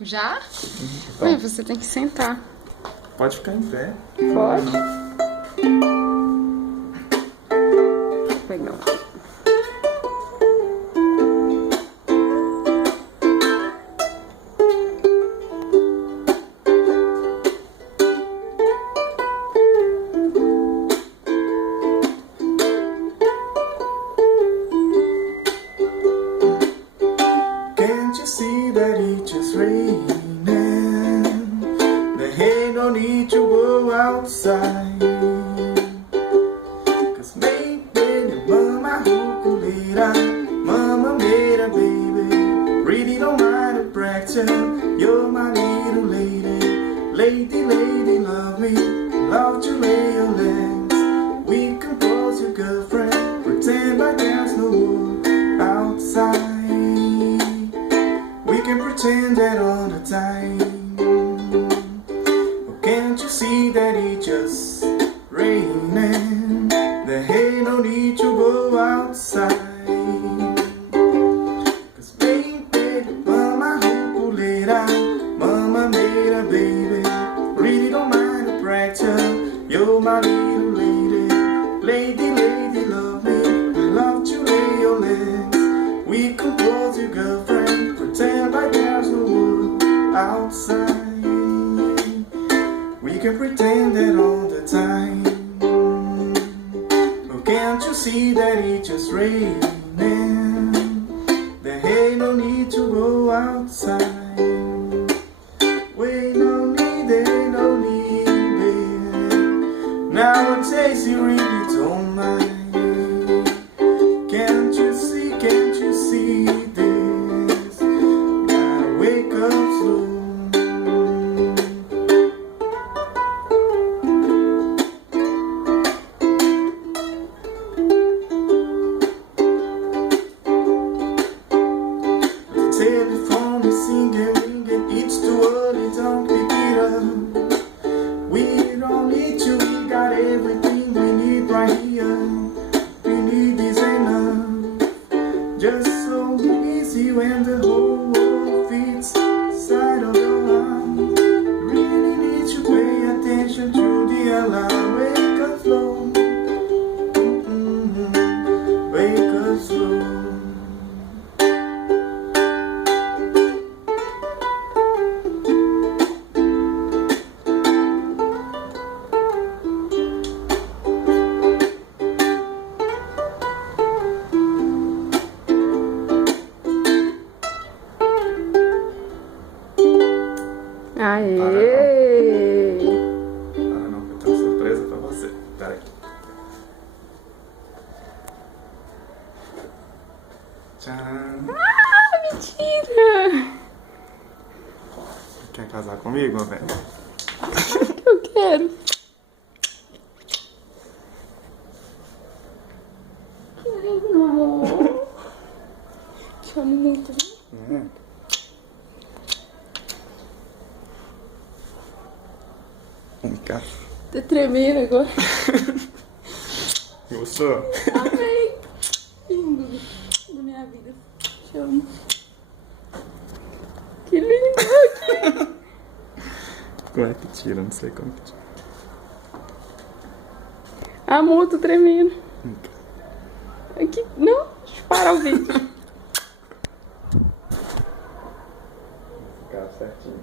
Já? Então, Ué, você tem que sentar. pode ficar em pé. Pode? Vou pegar um. Can't you see that it's just raining? There ain't no need to go outside. Cause maybe the mama ukulele, mama made a baby. Really don't mind a practice. You're my little lady. Lady, lady, love me. Love to lay your legs. We can pose your girlfriend. Pretend like there's no world outside. We can pretend that all the time. Oh, can't you see that it's just raining? There ain't no need to go outside. Cause baby, mama ukulele, mama made a baby. Really don't mind the practice. You're my little lady. Lady, lady, love me. I love to lay your legs. We can pose your girlfriend. Pretend like there's no world outside. We can pretend that all the time. Oh, can't you see that it's just raining? There ain't no need to go outside. Wait, no need, there ain't no need, baby. Nowadays you really don't mind. Can't you see this? Gotta wake up slow. The telephone is singing, ringing, it's too early, don't pick it up. We don't need to, we got everything we need right here. We need this enough. Just so easy when the whole world fits inside of your arms. Really need to pay attention to the alarm. Wake up slow. Wake up slow. Aê! Ah, não, eu tenho uma surpresa pra você. Pera aí. Tcharam! Ah, mentira! Quer casar comigo, velho? Eu quero. Que lindo, amor. Te amo muito. Vem cá. Tô tremendo agora. Gostou? Amei. Lindo da minha vida. Te amo. Que lindo. Como é que tira? Não sei como que tira. Amor, tô tremendo. Aqui. Não, deixa eu parar o vídeo. Ficar certinho.